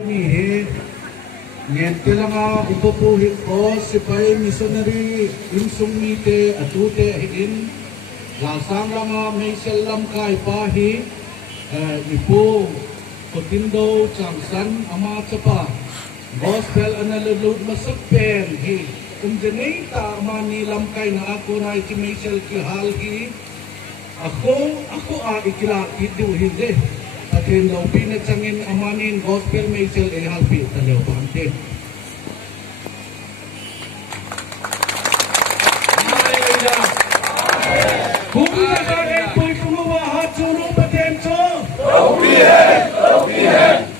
Ini ngente langa ipupuhit ko si Pay Missionary insung mite atute higin lasang langa may selam kay pahi ipu kotindo chamsan ama chapa gospel analulud masakpen hi kumjenita mani lam kay na ako na ikimesel kihalhi ako ikila idu hide atin daw pinagtsangin amanin gospel mesel ay halpi taliw pante. Kuki na kare po'y kumuwahat sunong patenso.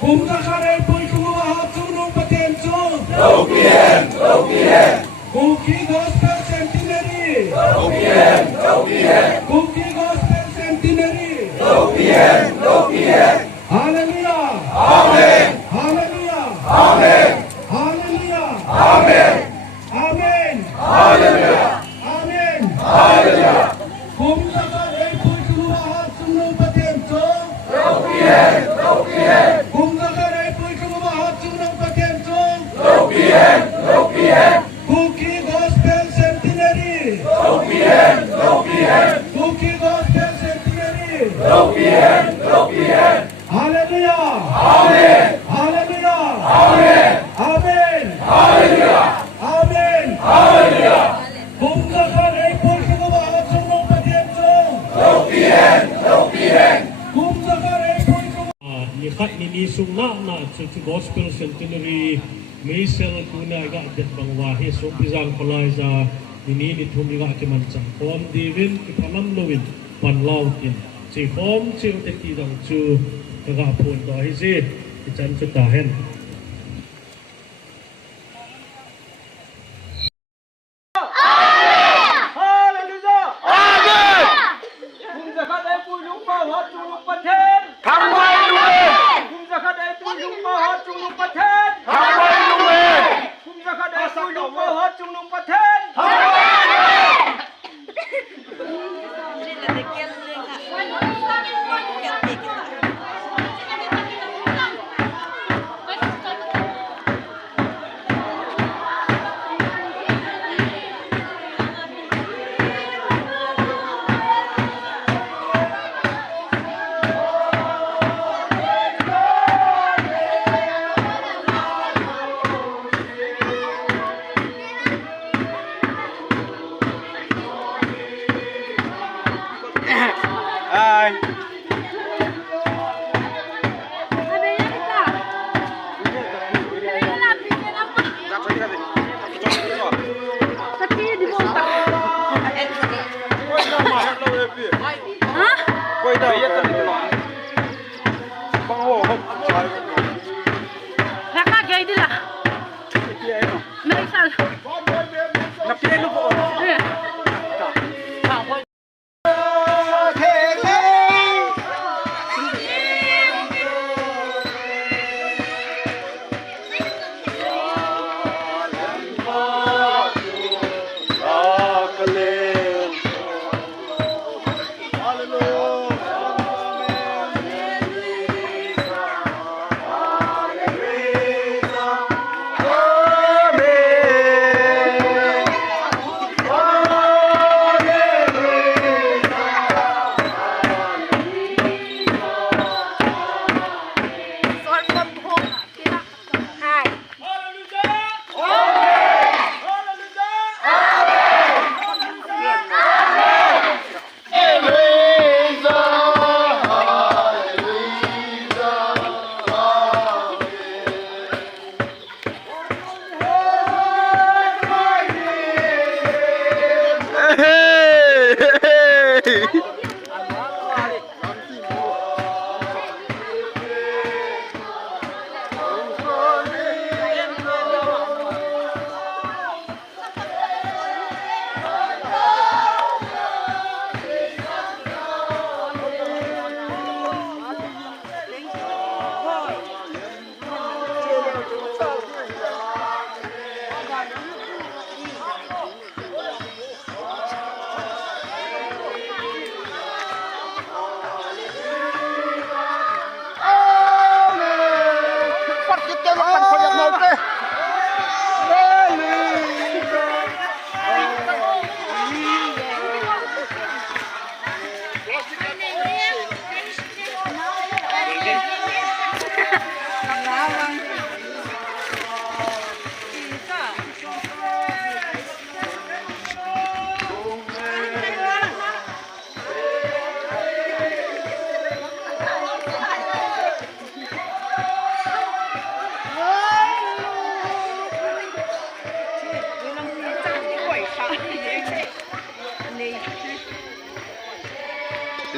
Kuki na kare po'y kumuwahat sunong patenso. Kuki gospel centenary. Kuki gospel centenary. Hallelujah. Amen. Hallelujah. Amen. Hallelujah. Amen. Amen. Hallelujah. Amen. Hallelujah. Kung sakad ay po'y kumuwahat sunong patenso. Kung sakad ay po'y kumuwahat sunong patenso. Kuki gospel centenary. Kuki gospel centenary. Hallelujah. Amen. Hallelujah. Amen. Amen. Hallelujah. Amen. Hallelujah. Kung sakad ay po'y kumuwahat sunong patenso. Kung sakad ay po'y kumuwahat Nikat ninisong na sa Gospel Centenary Maisel kuna ga adat bang wahis so pisang palay sa nininit humiga kimansang form divin ipanamlawin panlautin si form si utekidang su kagapon dahil si itan sutahin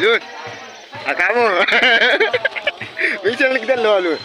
Lun. Kamu. Bisa nagdal lo Lun.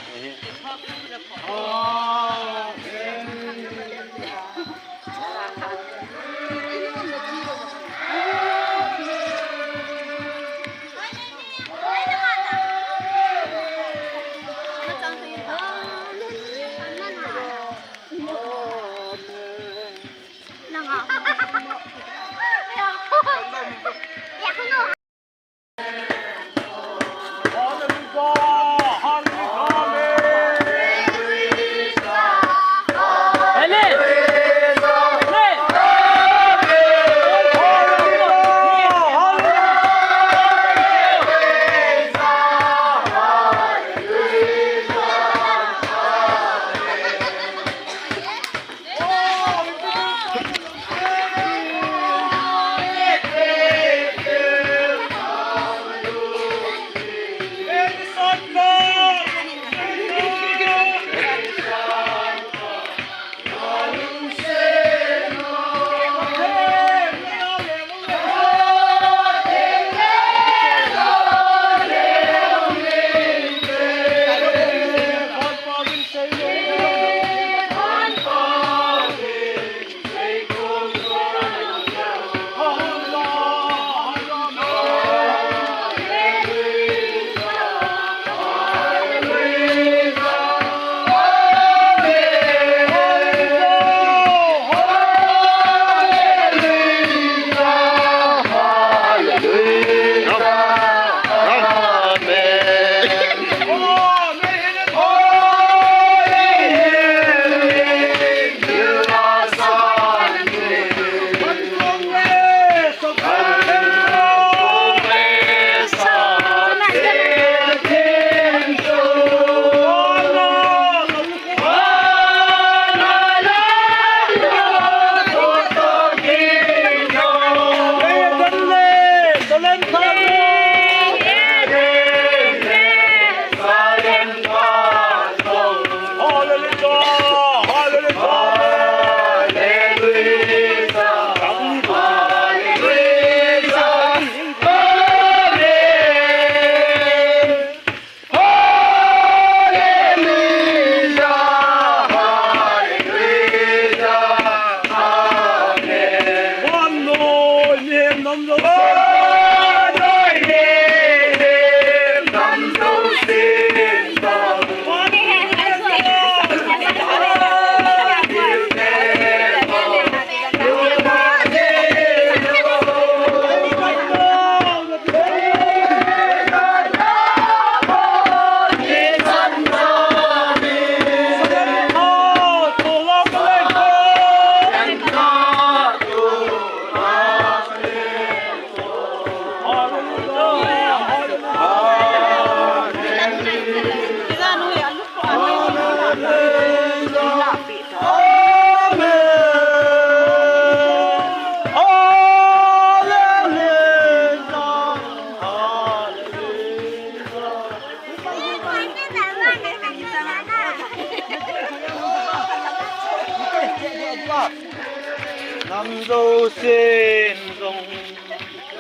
Nam dâu xin rồng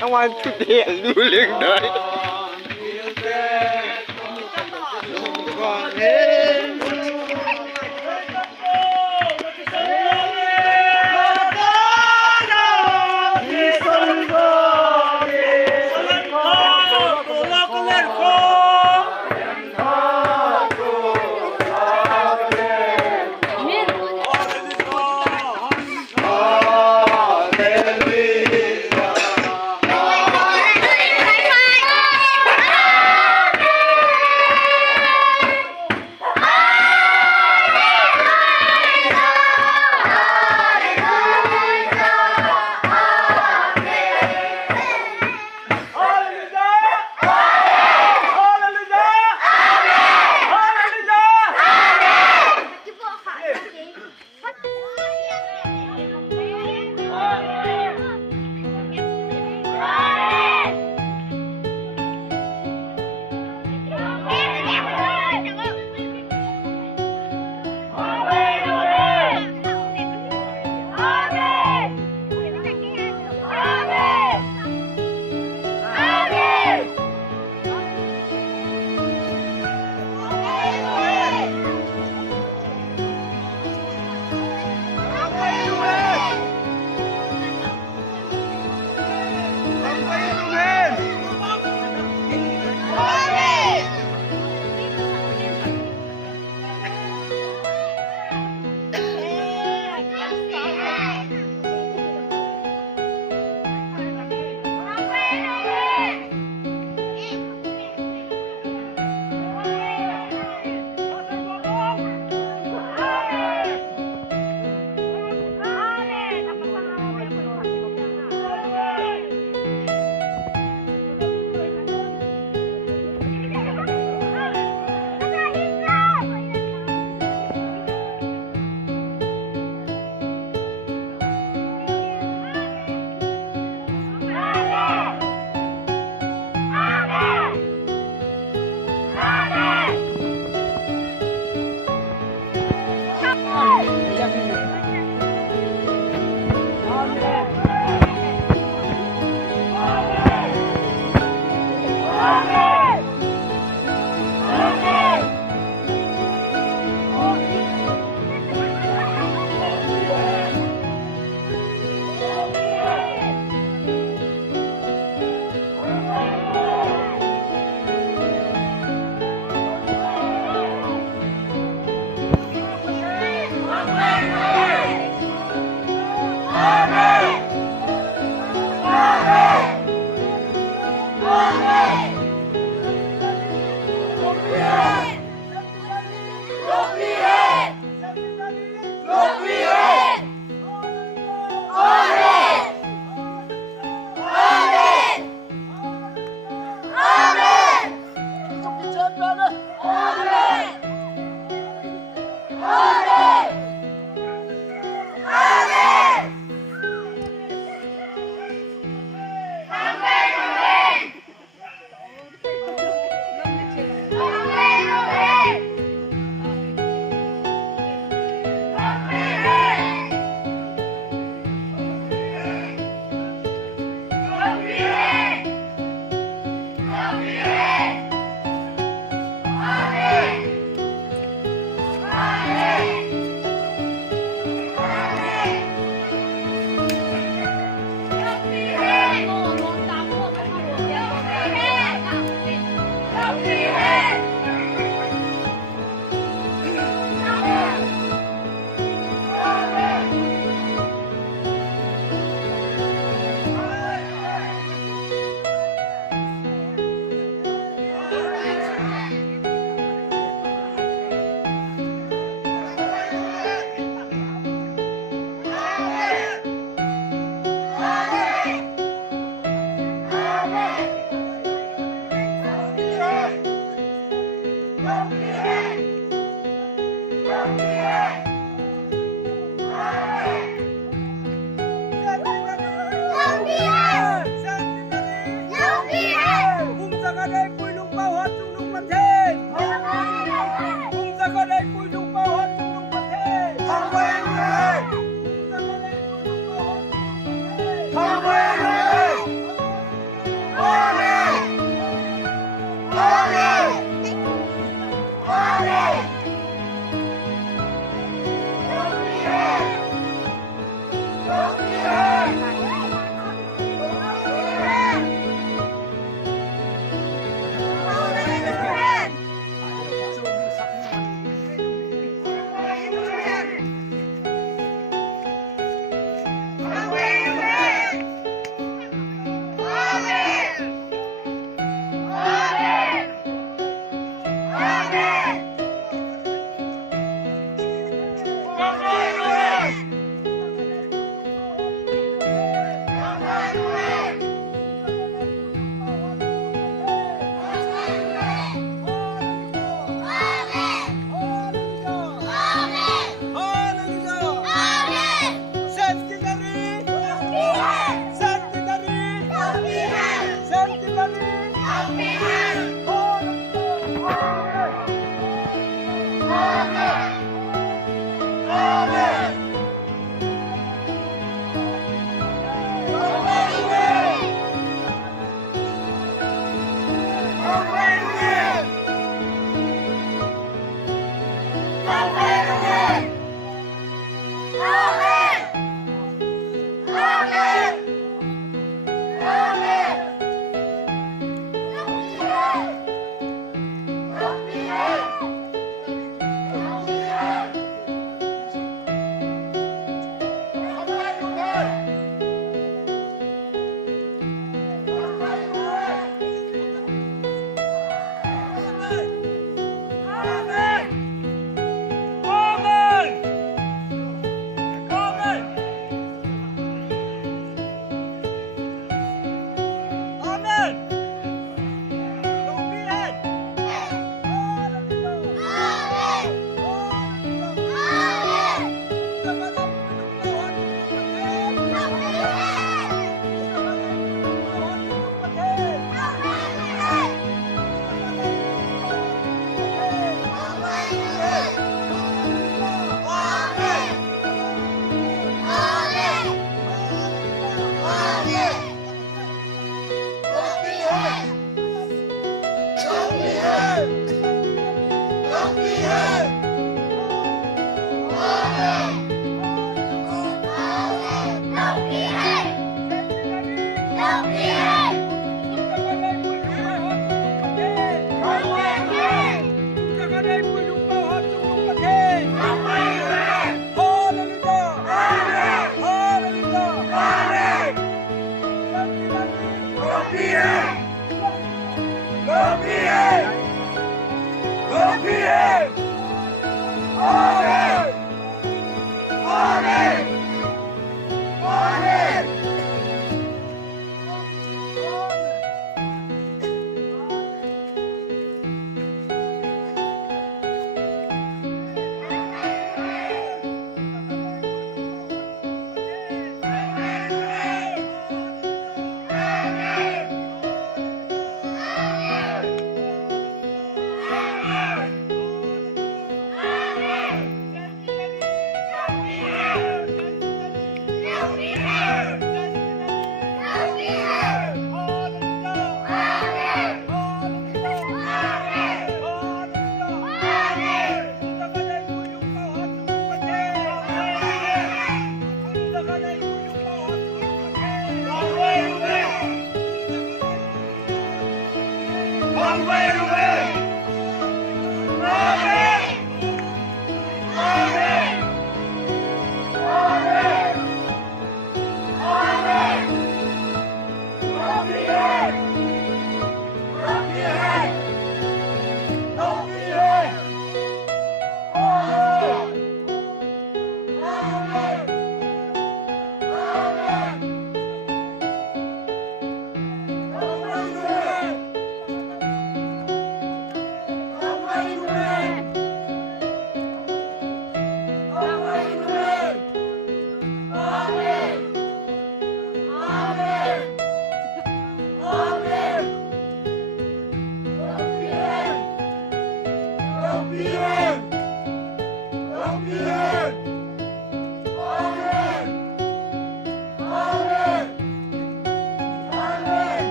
không ai chút điện lưu lên đấy còn hết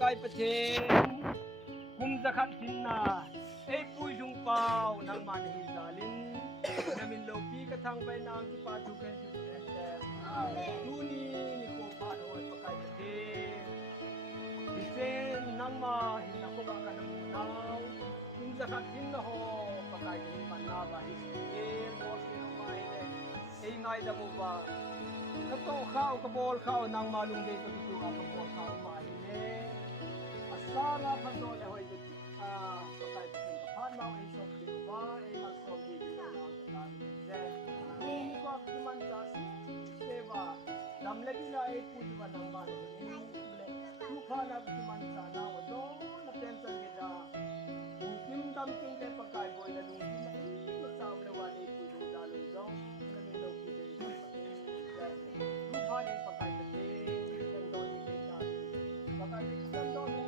pakai pecen kum zakat kinna pui jung pau nang manhizalin namin lopi katang bay nang kipatukan duni ni ko paano pakai pecen isen nang hinako ka kanang munaw kum zakat kinna ho pakai din manaba hisin bos ni mahile ngai da mo ba kato khao kabol khao nang malung de to tu kabol khao mahile asala pandole hoy de pakai pecen kapan mau isok di ba maksod di nang tatami ni ko kuman sa seva nam lagi la puji ba nang malung tu khala kuman sa na wado na pensan gida kim dam king le pakai boy la lung ni masam le wali puji dalun dong na mi lo ki de tu khala pakai pecen dan doni pakai pecen doni